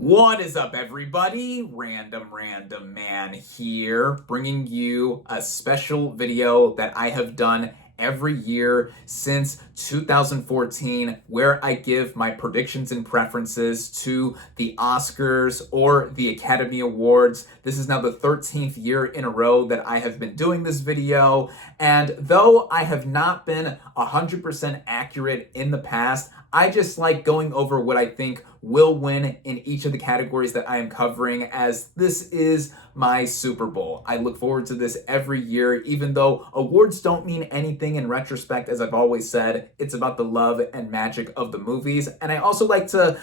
What is up, everybody? Random Random Man here, bringing you a special video that I have done every year since 2014, where I give my predictions and preferences to the Oscars or the Academy Awards. This is now the 13th year in a row that I have been doing this video, and though I have not been 100% accurate in the past, I just like going over what I think will win in each of the categories that I am covering, as this is my Super Bowl. I look forward to this every year, even though awards don't mean anything in retrospect. As I've always said, it's about the love and magic of the movies. And I also like to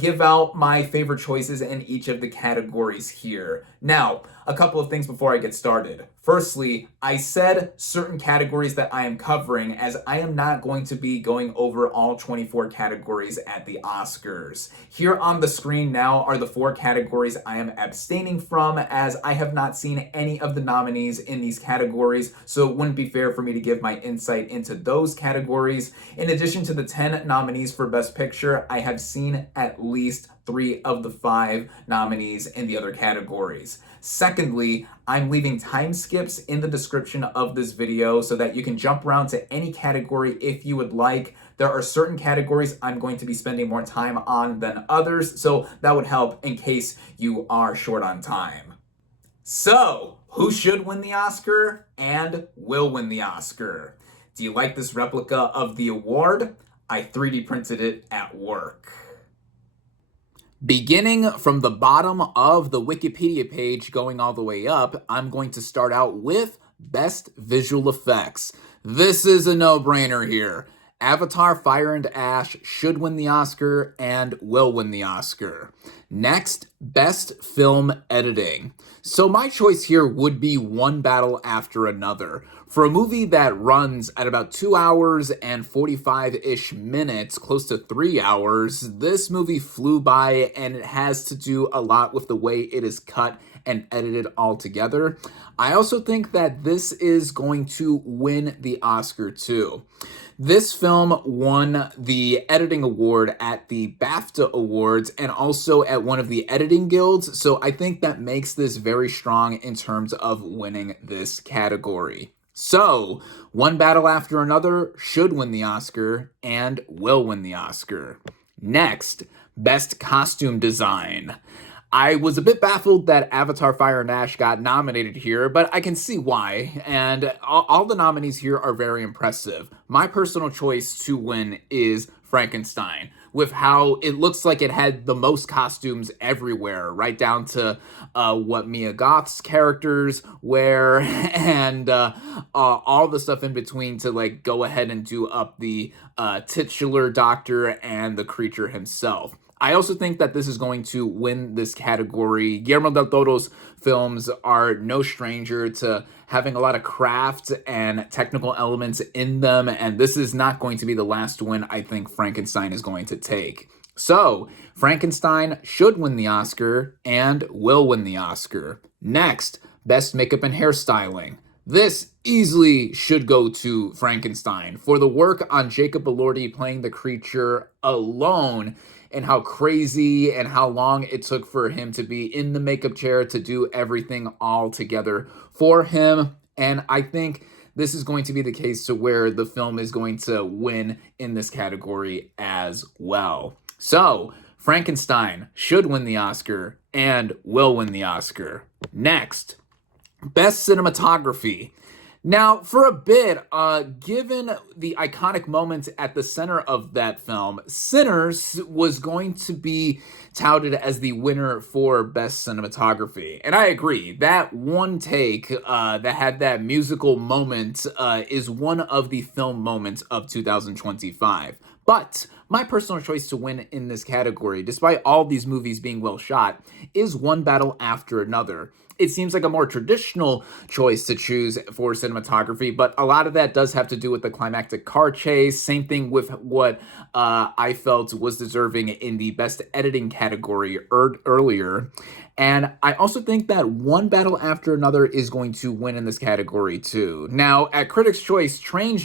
give out my favorite choices in each of the categories here. Now, a couple of things before I get started. Firstly, I said certain categories that I am covering, as I am not going to be going over all 24 categories at the Oscars. Here on the screen now are the 4 categories I am abstaining from, as I have not seen any of the nominees in these categories, so it wouldn't be fair for me to give my insight into those categories. In addition to the 10 nominees for Best Picture, I have seen at least 3 of the 5 nominees in the other categories. Secondly, I'm leaving time skips in the description of this video so that you can jump around to any category if you would like. There are certain categories I'm going to be spending more time on than others, so that would help in case you are short on time. So, who should win the Oscar and will win the Oscar? Do you like this replica of the award? I 3D printed it at work. Beginning from the bottom of the Wikipedia page going all the way up, I'm going to start out with Best Visual Effects. This is a no-brainer here. Avatar: Fire and Ash should win the Oscar and will win the Oscar. Next, Best Film Editing. So my choice here would be One Battle After Another. For a movie that runs at about 2 hours and 45-ish minutes, close to 3 hours, this movie flew by, and it has to do a lot with the way it is cut and edited all together. I also think that this is going to win the Oscar too. This film won the editing award at the BAFTA Awards and also at one of the editing guilds, so I think that makes this very strong in terms of winning this category. So, One Battle After Another should win the Oscar and will win the Oscar. Next, Best Costume Design. I was a bit baffled that Avatar: Fire and Ash got nominated here, but I can see why, and all the nominees here are very impressive. My personal choice to win is Frankenstein, with how it looks like it had the most costumes everywhere, right down to what Mia Goth's characters wear, and all the stuff in between to like go ahead and do up the titular doctor and the creature himself. I also think that this is going to win this category. Guillermo del Toro's films are no stranger to having a lot of craft and technical elements in them, and this is not going to be the last win I think Frankenstein is going to take. So, Frankenstein should win the Oscar and will win the Oscar. Next, Best Makeup and Hairstyling. This easily should go to Frankenstein for the work on Jacob Elordi playing the creature alone, and how crazy and how long it took for him to be in the makeup chair to do everything all together for him. And I think this is going to be the case to where the film is going to win in this category as well. So, Frankenstein should win the Oscar and will win the Oscar. Next, Best Cinematography. Now, for a bit, given the iconic moments at the center of that film, Sinners was going to be touted as the winner for Best Cinematography. And I agree, that one take that had that musical moment is one of the film moments of 2025. But my personal choice to win in this category, despite all these movies being well shot, is One Battle After Another. it seems like a more traditional choice to choose for cinematography, but a lot of that does have to do with the climactic car chase. Same thing with what I felt was deserving in the best editing category earlier. And I also think that One Battle After Another is going to win in this category too. Now, at Critics' Choice, Train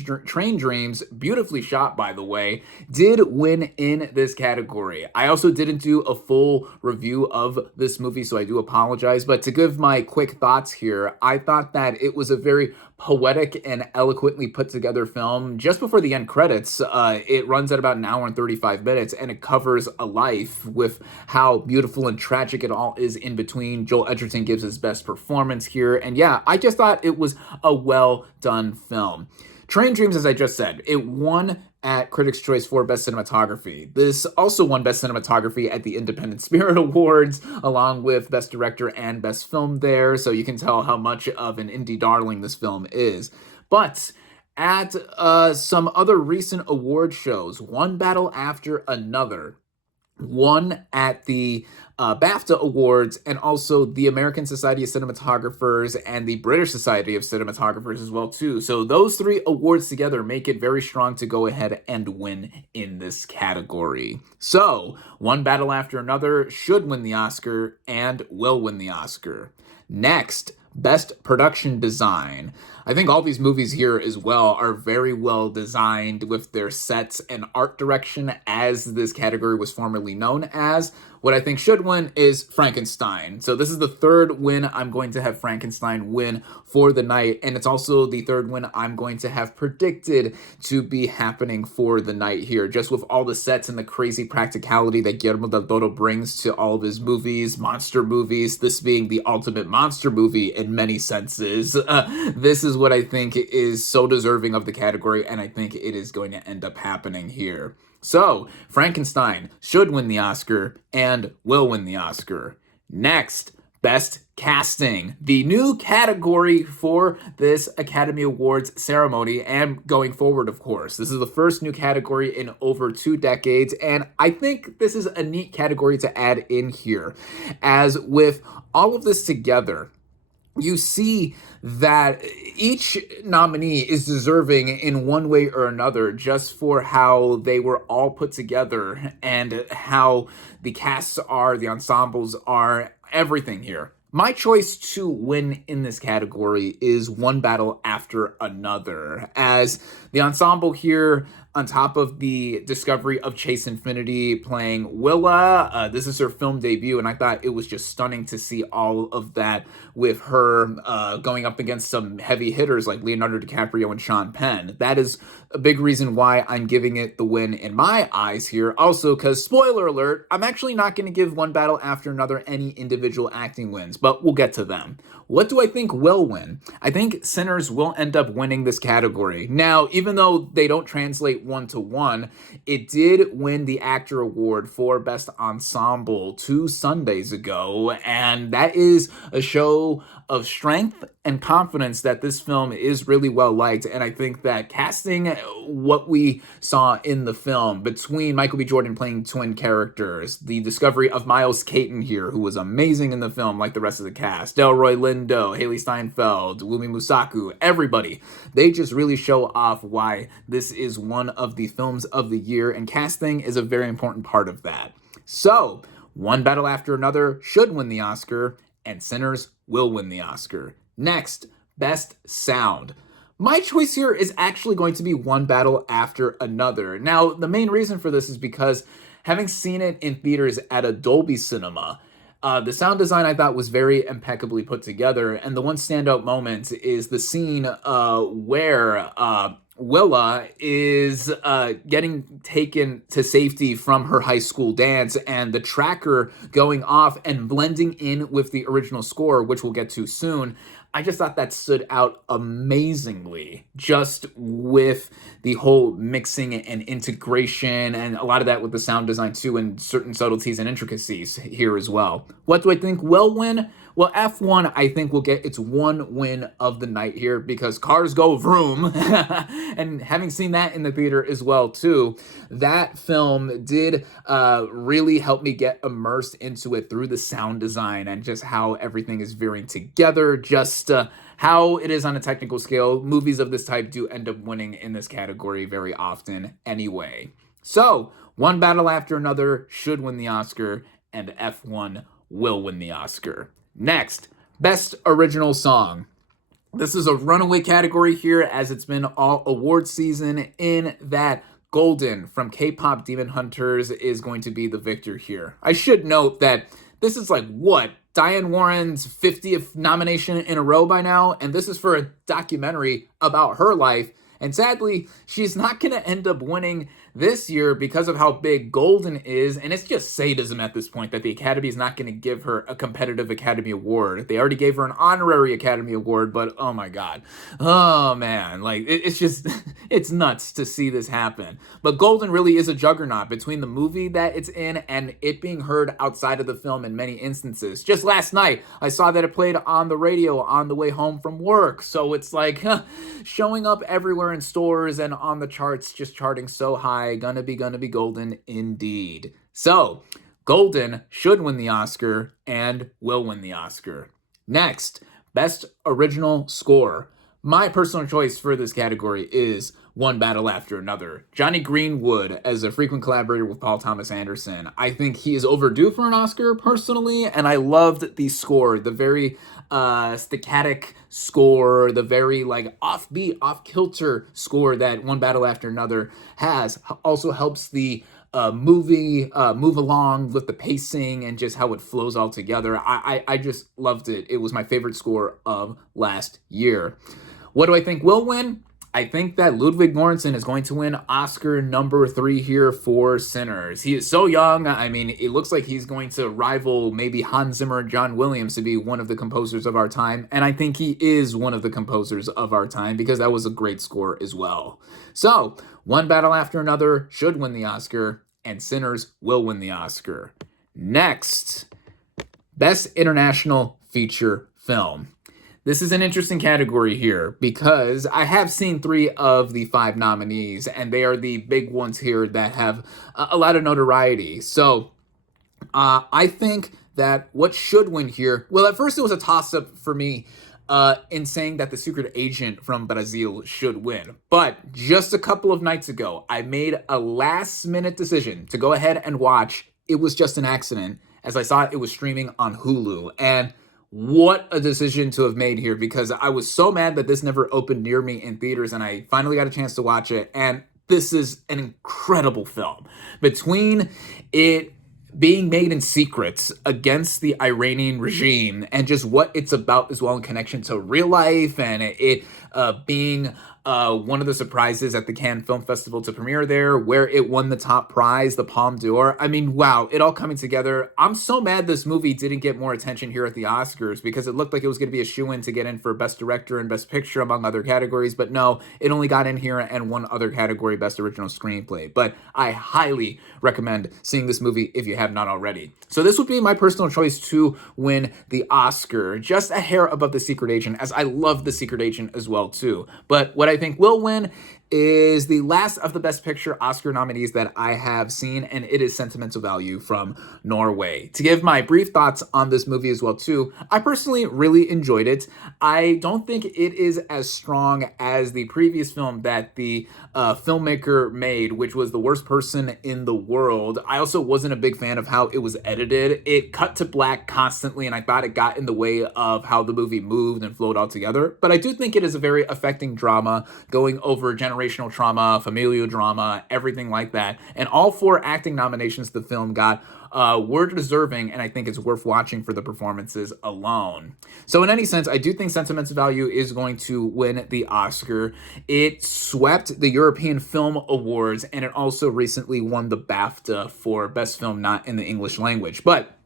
Dreams, beautifully shot by the way, did win in this category. I also didn't do a full review of this movie, so I do apologize. But to give my quick thoughts here, I thought that it was a very poetic and eloquently put together film. Just before the end credits, it runs at about an hour and 35 minutes, and it covers a life with how beautiful and tragic it all is in between. Joel Edgerton gives his best performance here, and yeah, I just thought it was a well done film. Train Dreams, as I just said, it won at Critics' Choice for Best Cinematography. This also won Best Cinematography at the Independent Spirit Awards, along with Best Director and Best Film there, so you can tell how much of an indie darling this film is. But at some other recent award shows, One Battle After Another won at the BAFTA Awards, and also the American Society of Cinematographers and the British Society of Cinematographers as well too. So those three awards together make it very strong to go ahead and win in this category. So One Battle After Another should win the Oscar and will win the Oscar. Next, Best Production Design. I think all these movies here as well are very well designed with their sets and art direction, as this category was formerly known as. What I think should win is Frankenstein. So this is the third win I'm going to have Frankenstein win for the night, and it's also the third win I'm going to have predicted to be happening for the night here, just with all the sets and the crazy practicality that Guillermo del Toro brings to all of his movies, monster movies, this being the ultimate monster movie in many senses. This is what I think is so deserving of the category, and I think it is going to end up happening here. So, Frankenstein should win the Oscar and will win the Oscar. Next, Best Casting, the new category for this Academy Awards ceremony, and going forward, of course. This is the first new category in over 2 decades, and I think this is a neat category to add in here. As with all of this together, you see that each nominee is deserving in one way or another, just for how they were all put together and how the casts are, the ensembles are, everything here. My choice to win in this category is One Battle After Another, as the ensemble here, on top of the discovery of Chase Infinity playing Willa. This is her film debut, and I thought it was just stunning to see all of that with her going up against some heavy hitters like Leonardo DiCaprio and Sean Penn. That is a big reason why I'm giving it the win in my eyes here. Also, because, spoiler alert, I'm actually not going to give One Battle After Another any individual acting wins, but we'll get to them. What do I think will win? I think Sinners will end up winning this category. Now, even though they don't translate one-to-one, it did win the Actor Award for Best Ensemble 2 Sundays ago, and that is a show of strength and confidence that this film is really well liked. And I think that casting what we saw in the film between Michael B. Jordan playing twin characters, the discovery of Miles Caton here, who was amazing in the film like the rest of the cast, Delroy Lindo, Haley Steinfeld, Wumi Musaku, everybody, they just really show off why this is one of the films of the year, and casting is a very important part of that. So, One Battle After Another should win the Oscar, and Sinners will win the Oscar. Next, Best Sound. My choice here is actually going to be One Battle After Another. Now, the main reason for this is because having seen it in theaters at a Dolby Cinema, the sound design I thought was very impeccably put together, and the one standout moment is the scene where Willa is getting taken to safety from her high school dance, and the tracker going off and blending in with the original score, which we'll get to soon. I just thought that stood out amazingly, just with the whole mixing and integration, and a lot of that with the sound design too, and certain subtleties and intricacies here as well. What do I think will win? Well, F1, I think, will get its one win of the night here because cars go vroom. And having seen that in the theater as well, too, that film did really help me get immersed into it through the sound design and just how everything is veering together, just how it is on a technical scale. Movies of this type do end up winning in this category very often anyway. So, one battle after another should win the Oscar, and F1 will win the Oscar. Next, Best Original Song. This is a runaway category here, as it's been all award season, in that Golden from K-Pop Demon Hunters is going to be the victor here. I should note that this is like, what, Diane Warren's 50th nomination in a row by now, and this is for a documentary about her life. And sadly, she's not going to end up winning this year because of how big Golden is, and it's just sadism at this point that the Academy is not going to give her a competitive Academy Award. They already gave her an honorary Academy Award, but oh my god. Oh man, like, it's just, it's nuts to see this happen. But Golden really is a juggernaut between the movie that it's in and it being heard outside of the film in many instances. Just last night, I saw that it played on the radio on the way home from work, so it's like, showing up everywhere in stores and on the charts, just charting so high. Gonna be Golden indeed. So, Golden should win the Oscar and will win the Oscar. Next, Best Original Score. My personal choice for this category is One Battle After Another. Johnny Greenwood, as a frequent collaborator with Paul Thomas Anderson, I think he is overdue for an Oscar personally, and I loved the score, the very staccatic score, the very like offbeat, off-kilter score that One Battle After Another has. Also helps the movie move along with the pacing and just how it flows all together. I just loved it. It was my favorite score of last year. What do I think will win? I think that Ludwig Göransson is going to win Oscar number 3 here for Sinners. He is so young. I mean, it looks like he's going to rival maybe Hans Zimmer and John Williams to be one of the composers of our time. And I think he is one of the composers of our time because that was a great score as well. So, One Battle After Another should win the Oscar, and Sinners will win the Oscar. Next, Best International Feature Film. This is an interesting category here because I have seen 3 of the 5 nominees, and they are the big ones here that have a lot of notoriety. So I think that what should win here, well, at first it was a toss-up for me in saying that The Secret Agent from Brazil should win. But just a couple of nights ago, I made a last-minute decision to go ahead and watch It Was Just an Accident, as I saw it was streaming on Hulu. And what a decision to have made here, because I was so mad that this never opened near me in theaters, and I finally got a chance to watch it. And this is an incredible film. Between it being made in secret against the Iranian regime and just what it's about as well in connection to real life, and it being one of the surprises at the Cannes Film Festival to premiere there, where it won the top prize, the Palme d'Or. I mean, wow, it all coming together. I'm so mad this movie didn't get more attention here at the Oscars, because it looked like it was going to be a shoo-in to get in for Best Director and Best Picture, among other categories, but no, it only got in here and one other category, Best Original Screenplay. But I highly recommend seeing this movie if you have not already. So this would be my personal choice to win the Oscar, just a hair above The Secret Agent, as I love The Secret Agent as well, too. But what I think will win is the last of the Best Picture Oscar nominees that I have seen, and it is Sentimental Value from Norway. To give my brief thoughts on this movie as well, too, I personally really enjoyed it. I don't think it is as strong as the previous film that the filmmaker made, which was The Worst Person in the World. I also wasn't a big fan of how it was edited. It cut to black constantly, and I thought it got in the way of how the movie moved and flowed all together. But I do think it is a very affecting drama going over generational trauma, familial drama, everything like that. And all 4 acting nominations the film got were deserving, and I think it's worth watching for the performances alone. So in any sense, I do think Sentimental Value is going to win the Oscar. It swept the European Film Awards, and it also recently won the BAFTA for Best Film Not in the English Language. But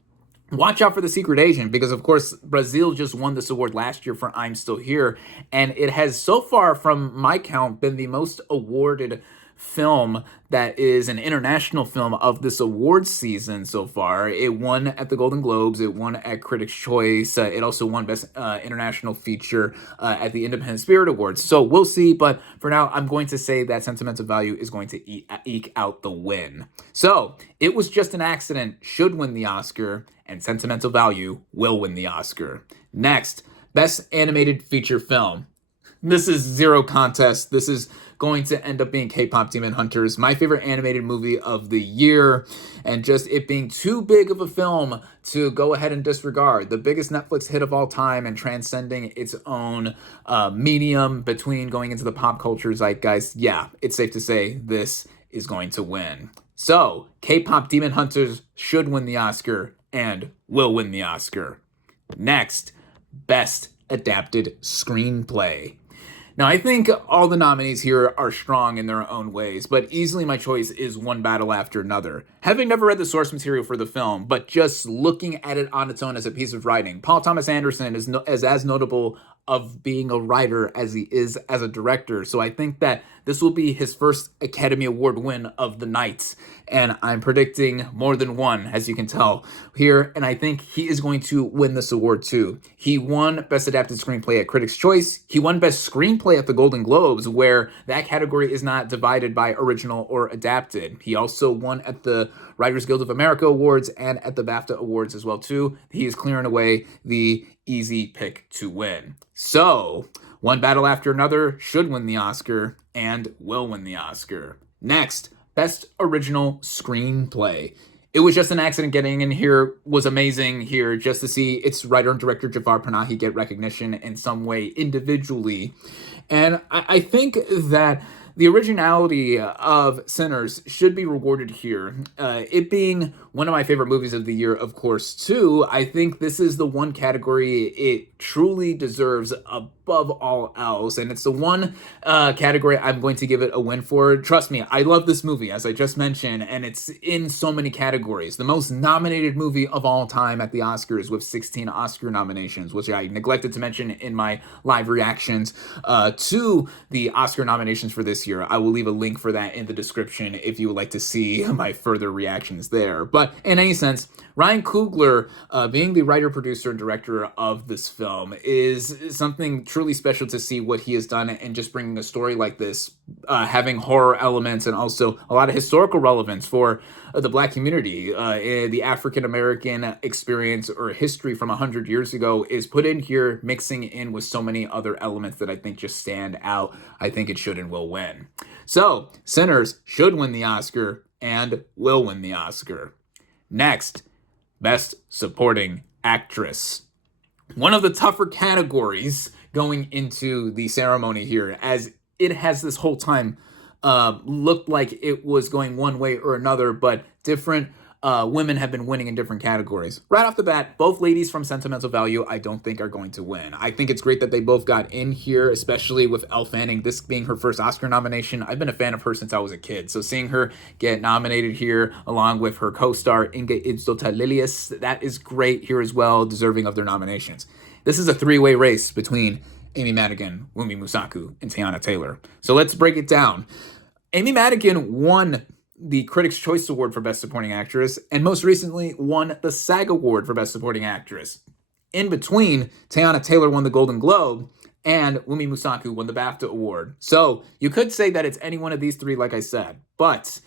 watch out for The Secret Agent, because of course Brazil just won this award last year for I'm Still Here, and it has so far, from my count, been the most awarded film that is an international film of this award season so far. It won at the Golden Globes, it won at Critics' Choice, it also won Best International Feature at the Independent Spirit Awards. So we'll see, but for now I'm going to say that Sentimental Value is going to eke out the win. So It Was Just an Accident should win the Oscar, and Sentimental Value will win the Oscar. Next, Best Animated Feature Film. This is zero contest. This is going to end up being K-Pop Demon Hunters, my favorite animated movie of the year, and just it being too big of a film to go ahead and disregard. The biggest Netflix hit of all time and transcending its own medium between going into the pop culture zeitgeist. Yeah, it's safe to say this is going to win. So, K-Pop Demon Hunters should win the Oscar and will win the Oscar. Next, Best Adapted Screenplay. Now, I think all the nominees here are strong in their own ways, but easily my choice is One Battle After Another. Having never read the source material for the film, but just looking at it on its own as a piece of writing, Paul Thomas Anderson is as notable of being a writer as he is as a director. So I think that this will be his first Academy Award win of the night. And I'm predicting more than one, as you can tell here. And I think he is going to win this award too. He won Best Adapted Screenplay at Critics' Choice. He won Best Screenplay at the Golden Globes, where that category is not divided by original or adapted. He also won at the Writers Guild of America Awards and at the BAFTA Awards as well too. He is clearing away the easy pick to win. So, One Battle After Another should win the Oscar and will win the Oscar. Next, Best Original Screenplay. It Was Just an Accident getting in here was amazing here, just to see its writer and director Jafar Panahi get recognition in some way individually. And I think that the originality of Sinners should be rewarded here. It being one of my favorite movies of the year, of course, too, I think this is the one category it truly deserves above all else. And it's the one category I'm going to give it a win for. Trust me, I love this movie, as I just mentioned, and it's in so many categories. The most nominated movie of all time at the Oscars with 16 Oscar nominations, which I neglected to mention in my live reactions to the Oscar nominations for this year. I will leave a link for that in the description if you would like to see my further reactions there. But in any sense, Ryan Coogler, being the writer, producer, and director of this film, is something truly special to see what he has done, and just bringing a story like this, having horror elements and also a lot of historical relevance for the Black community. The African-American experience or history from 100 years ago is put in here, mixing in with so many other elements that I think just stand out. I think it should and will win. So, Sinners should win the Oscar and will win the Oscar. Next, Best Supporting Actress. One of the tougher categories going into the ceremony here, as it has this whole time looked like it was going one way or another, but different women have been winning in different categories. Right off the bat, both ladies from Sentimental Value I don't think are going to win. I think it's great that they both got in here, especially with Elle Fanning, this being her first Oscar nomination. I've been a fan of her since I was a kid, so seeing her get nominated here along with her co-star Inge Idstota-Lilius, that is great here as well, deserving of their nominations. This is a three-way race between Amy Madigan, Wunmi Mosaku, and Teyana Taylor. So let's break it down. Amy Madigan won the Critics' Choice Award for Best Supporting Actress, and most recently won the SAG Award for Best Supporting Actress. In between, Teyana Taylor won the Golden Globe, and Wunmi Mosaku won the BAFTA Award. So you could say that it's any one of these three, like I said, but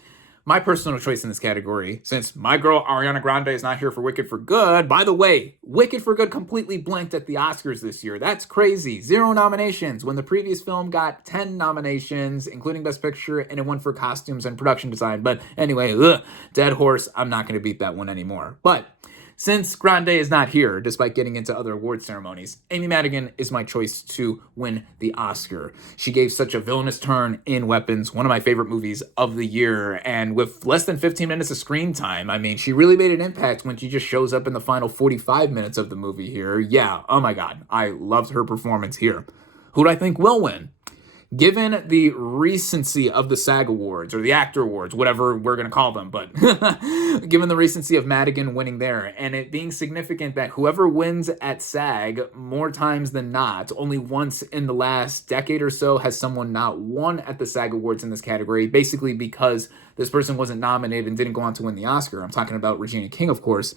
my personal choice in this category, since my girl Ariana Grande is not here for Wicked for Good. By the way, Wicked for Good completely blanked at the Oscars this year. That's crazy. 0 nominations when the previous film got 10 nominations, including Best Picture, and it won for costumes and production design. But anyway, dead horse. I'm not going to beat that one anymore. But since Grande is not here, despite getting into other award ceremonies, Amy Madigan is my choice to win the Oscar. She gave such a villainous turn in Weapons, one of my favorite movies of the year, and with less than 15 minutes of screen time, I mean, she really made an impact when she just shows up in the final 45 minutes of the movie here. Yeah, oh my God, I loved her performance here. Who do I think will win? Given the recency of the SAG Awards, or the Actor Awards, whatever we're going to call them, but given the recency of Madigan winning there, and it being significant that whoever wins at SAG, more times than not, only once in the last decade or so has someone not won at the SAG Awards in this category, basically because this person wasn't nominated and didn't go on to win the Oscar. I'm talking about Regina King, of course.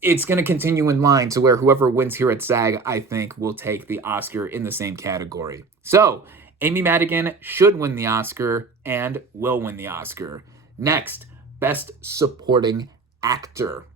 It's going to continue in line to where whoever wins here at SAG, I think, will take the Oscar in the same category. So, Amy Madigan should win the Oscar and will win the Oscar. Next, Best Supporting Actor.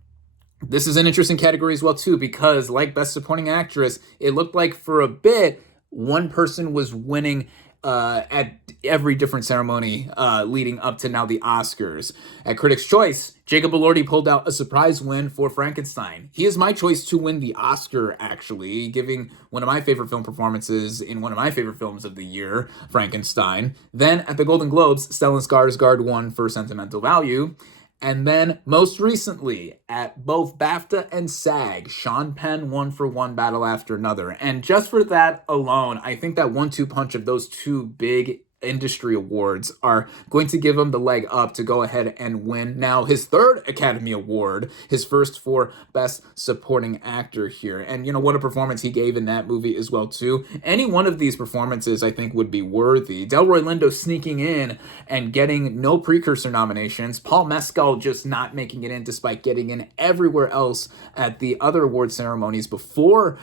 This is an interesting category as well, too, because like Best Supporting Actress, it looked like for a bit, one person was winning at every different ceremony leading up to now the Oscars. At Critics' Choice, Jacob Elordi pulled out a surprise win for Frankenstein. He is my choice to win the Oscar, actually, giving one of my favorite film performances in one of my favorite films of the year, Frankenstein. Then at the Golden Globes, Stellan Skarsgård won for Sentimental Value. And then, most recently, at both BAFTA and SAG, Sean Penn won for one battle after another. And just for that alone, I think that 1-2 punch of those two big industry awards are going to give him the leg up to go ahead and win now his third Academy Award, his first for Best Supporting Actor here. And you know what a performance he gave in that movie as well too. Any one of these performances I think would be worthy. Delroy Lindo sneaking in and getting no precursor nominations. Paul Mescal just not making it in despite getting in everywhere else at the other award ceremonies before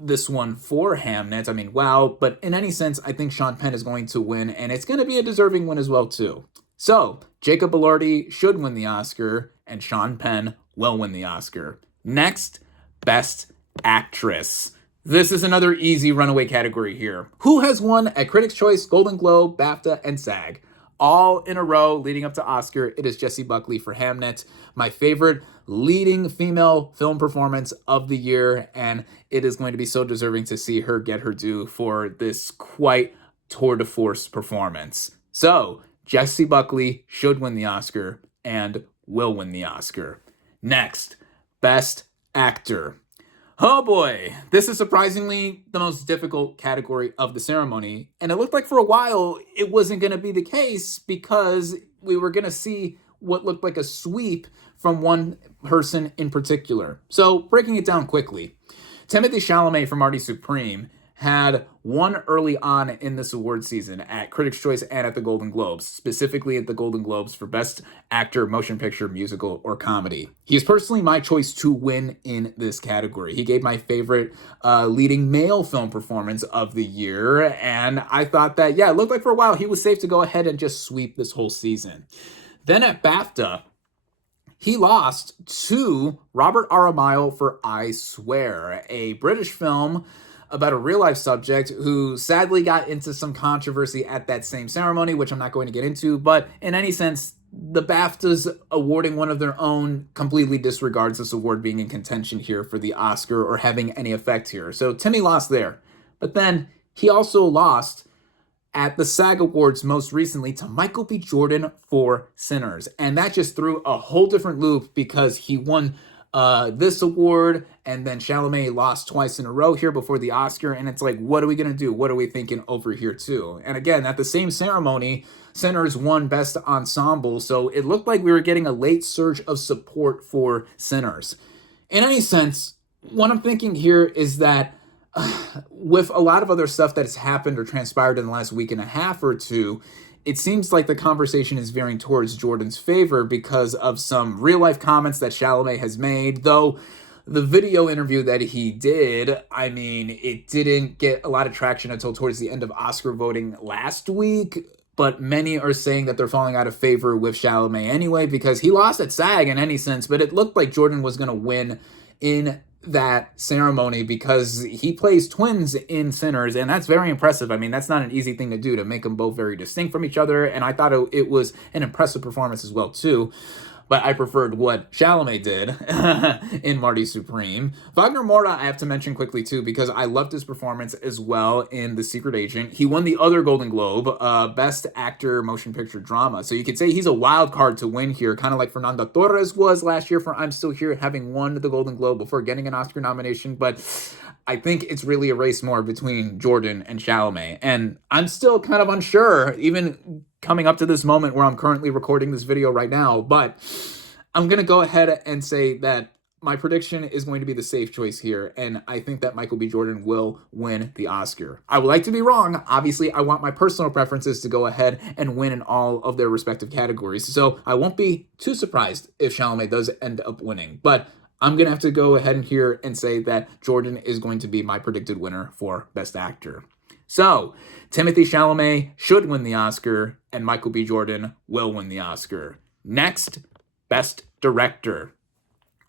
this one for Hamnet. I mean, wow. But in any sense, I think Sean Penn is going to win, and it's going to be a deserving win as well too. So Jacob Elordi should win the Oscar, and Sean Penn will win the Oscar. Next, Best Actress. This is another easy runaway category here. Who has won at Critics' Choice, Golden Globe, BAFTA, and SAG? All in a row leading up to Oscar. It is Jessie Buckley for Hamnet, my favorite leading female film performance of the year, and it is going to be so deserving to see her get her due for this quite tour de force performance. So, Jessie Buckley should win the Oscar and will win the Oscar. Next, Best Actor. Oh boy, this is surprisingly the most difficult category of the ceremony, and it looked like for a while it wasn't going to be the case because we were going to see what looked like a sweep from one person in particular. So, breaking it down quickly, Timothée Chalamet from Marty Supreme had won early on in this award season at Critics' Choice and at the Golden Globes, specifically at the Golden Globes for Best Actor, Motion Picture, Musical, or Comedy. He is personally my choice to win in this category. He gave my favorite leading male film performance of the year, and I thought that, yeah, it looked like for a while he was safe to go ahead and just sweep this whole season. Then at BAFTA, he lost to Robert Aramayo for I Swear, a British film about a real-life subject who sadly got into some controversy at that same ceremony, which I'm not going to get into, but in any sense, the BAFTAs awarding one of their own completely disregards this award being in contention here for the Oscar or having any effect here. So Timmy lost there. But then he also lost at the SAG Awards most recently to Michael B. Jordan for Sinners. And that just threw a whole different loop because he won this award, and then Chalamet lost twice in a row here before the Oscar, and it's like, what are we going to do? What are we thinking over here too? And again, at the same ceremony, Sinners won Best Ensemble, so it looked like we were getting a late surge of support for Sinners. In any sense, what I'm thinking here is that with a lot of other stuff that has happened or transpired in the last week and a half or two, it seems like the conversation is veering towards Jordan's favor because of some real-life comments that Chalamet has made, though the video interview that he did, I mean, it didn't get a lot of traction until towards the end of Oscar voting last week, but many are saying that they're falling out of favor with Chalamet anyway because he lost at SAG in any sense, but it looked like Jordan was going to win in that ceremony because he plays twins in Sinners, and that's very impressive. I mean, that's not an easy thing to do, to make them both very distinct from each other, and I thought it was an impressive performance as well too. but I preferred what Chalamet did in Marty Supreme. Wagner Moura, I have to mention quickly too, because I loved his performance as well in The Secret Agent. He won the other Golden Globe, Best Actor Motion Picture Drama. So you could say he's a wild card to win here, kind of like Fernando Torres was last year for I'm Still Here, having won the Golden Globe before getting an Oscar nomination. But I think it's really a race more between Jordan and Chalamet. And I'm still kind of unsure, even coming up to this moment where I'm currently recording this video right now. But I'm going to go ahead and say that my prediction is going to be the safe choice here, and I think that Michael B. Jordan will win the Oscar. I would like to be wrong. Obviously, I want my personal preferences to go ahead and win in all of their respective categories, so I won't be too surprised if Chalamet does end up winning. But I'm going to have to go ahead and here and say that Jordan is going to be my predicted winner for Best Actor. So, Timothée Chalamet should win the Oscar, and Michael B. Jordan will win the Oscar. Next, Best Director.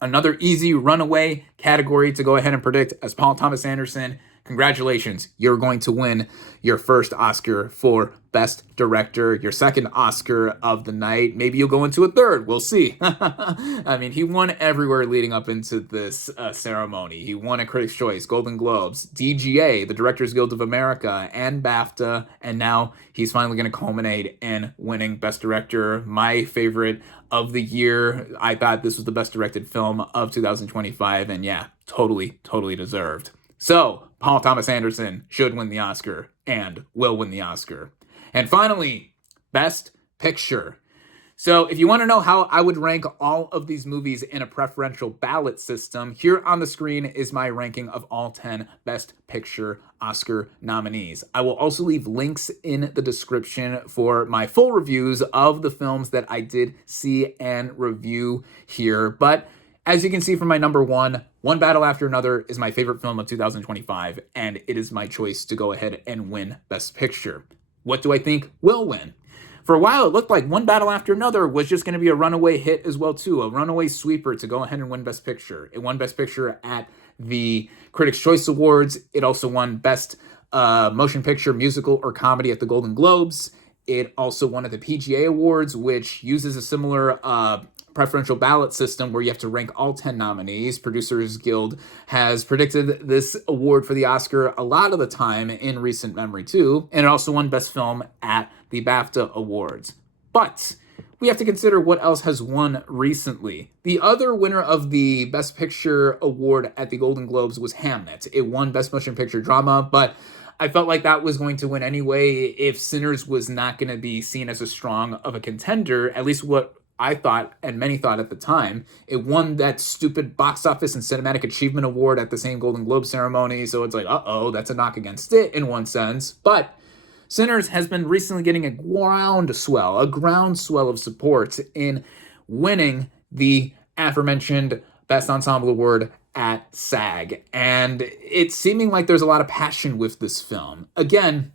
Another easy runaway category to go ahead and predict as Paul Thomas Anderson. Congratulations, you're going to win your first Oscar for Best Director, your second Oscar of the night. Maybe you'll go into a third. We'll see. I mean, he won everywhere leading up into this ceremony. He won a Critics' Choice, Golden Globes, DGA, the Directors Guild of America, and BAFTA, and now he's finally going to culminate in winning Best Director. My favorite of the year. I thought this was the best directed film of 2025, and yeah, totally deserved. So, Paul Thomas Anderson should win the Oscar and will win the Oscar. And finally, Best Picture. So if you want to know how I would rank all of these movies in a preferential ballot system, here on the screen is my ranking of all 10 Best Picture Oscar nominees. I will also leave links in the description for my full reviews of the films that I did see and review here. But as you can see from my number one, One Battle After Another is my favorite film of 2025, and it is my choice to go ahead and win Best Picture. What do I think will win? For a while, it looked like One Battle After Another was just going to be a runaway hit as well, too, a runaway sweeper to go ahead and win Best Picture. It won Best Picture at the Critics' Choice Awards. It also won Best Motion Picture, Musical, or Comedy at the Golden Globes. It also won at the PGA Awards, which uses a similar preferential ballot system where you have to rank all 10 nominees. Producers Guild has predicted this award for the Oscar a lot of the time in recent memory too, and it also won Best Film at the BAFTA Awards. But we have to consider what else has won recently. The other winner of the Best Picture award at the Golden Globes was Hamnet. It won Best Motion Picture Drama, but I felt like that was going to win anyway if Sinners was not going to be seen as as strong of a contender, at least what I thought, and many thought at the time. It won that stupid box office and cinematic achievement award at the same Golden Globe ceremony, so it's like, uh-oh, that's a knock against it in one sense. But Sinners has been recently getting a groundswell of support in winning the aforementioned Best Ensemble Award at SAG. And it's seeming like there's a lot of passion with this film. Again,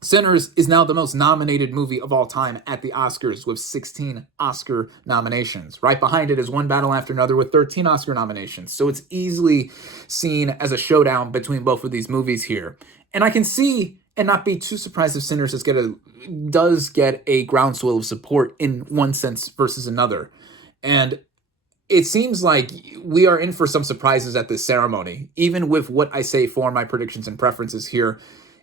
Sinners is now the most nominated movie of all time at the Oscars with 16 Oscar nominations. Right behind it is One Battle After Another with 13 Oscar nominations. So it's easily seen as a showdown between both of these movies here. And I can see and not be too surprised if Sinners does get a groundswell of support in one sense versus another. And it seems like we are in for some surprises at this ceremony, even with what I say for my predictions and preferences here.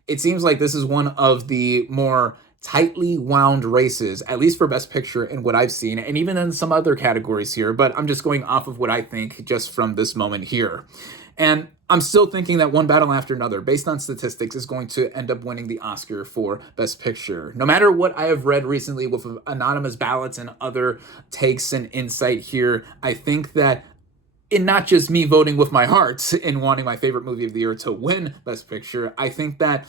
It seems like this is one of the more tightly wound races, at least for Best Picture in what I've seen, and even in some other categories here, but I'm just going off of what I think just from this moment here. And I'm still thinking that One Battle After Another, based on statistics, is going to end up winning the Oscar for Best Picture. No matter what I have read recently with anonymous ballots and other takes and insight here, I think that in not just me voting with my heart and wanting my favorite movie of the year to win Best Picture, I think that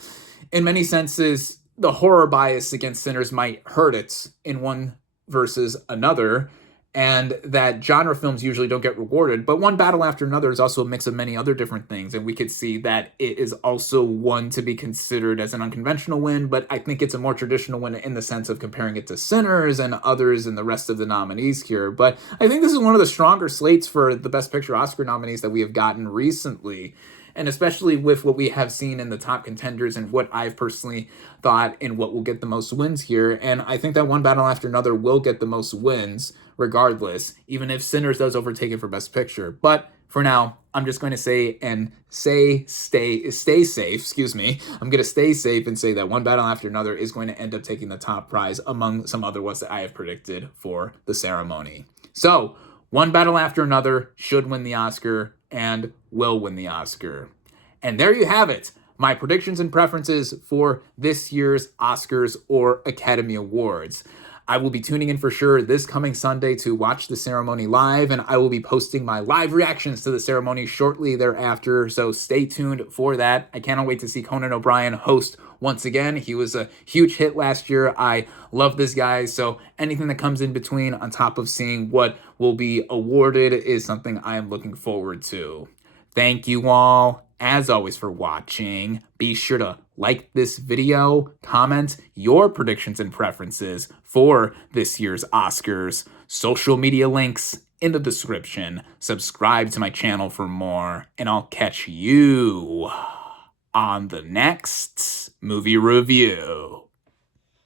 in many senses, the horror bias against Sinners might hurt it in one versus another, and that genre films usually don't get rewarded. But One Battle After Another is also a mix of many other different things, and we could see that it is also one to be considered as an unconventional win, but I think it's a more traditional win in the sense of comparing it to Sinners and others and the rest of the nominees here. But I think this is one of the stronger slates for the Best Picture Oscar nominees that we have gotten recently. and especially with what we have seen in the top contenders and what I've personally thought and what will get the most wins here. And I think that One Battle After Another will get the most wins regardless, even if Sinners does overtake it for Best Picture. But for now, I'm just going to stay safe, excuse me. I'm going to stay safe and say that One Battle After Another is going to end up taking the top prize among some other ones that I have predicted for the ceremony. So, One Battle After Another should win the Oscar and will win the Oscar. And there you have it. My predictions and preferences for this year's Oscars or Academy Awards. I will be tuning in for sure this coming Sunday to watch the ceremony live, and I will be posting my live reactions to the ceremony shortly thereafter, so stay tuned for that. I cannot wait to see Conan O'Brien host once again. He was a huge hit last year. I love this guy, so anything that comes in between on top of seeing what will be awarded is something I am looking forward to. Thank you all, as always, for watching. Be sure to like this video, comment your predictions and preferences for this year's Oscars, social media links in the description, subscribe to my channel for more, and I'll catch you on the next movie review.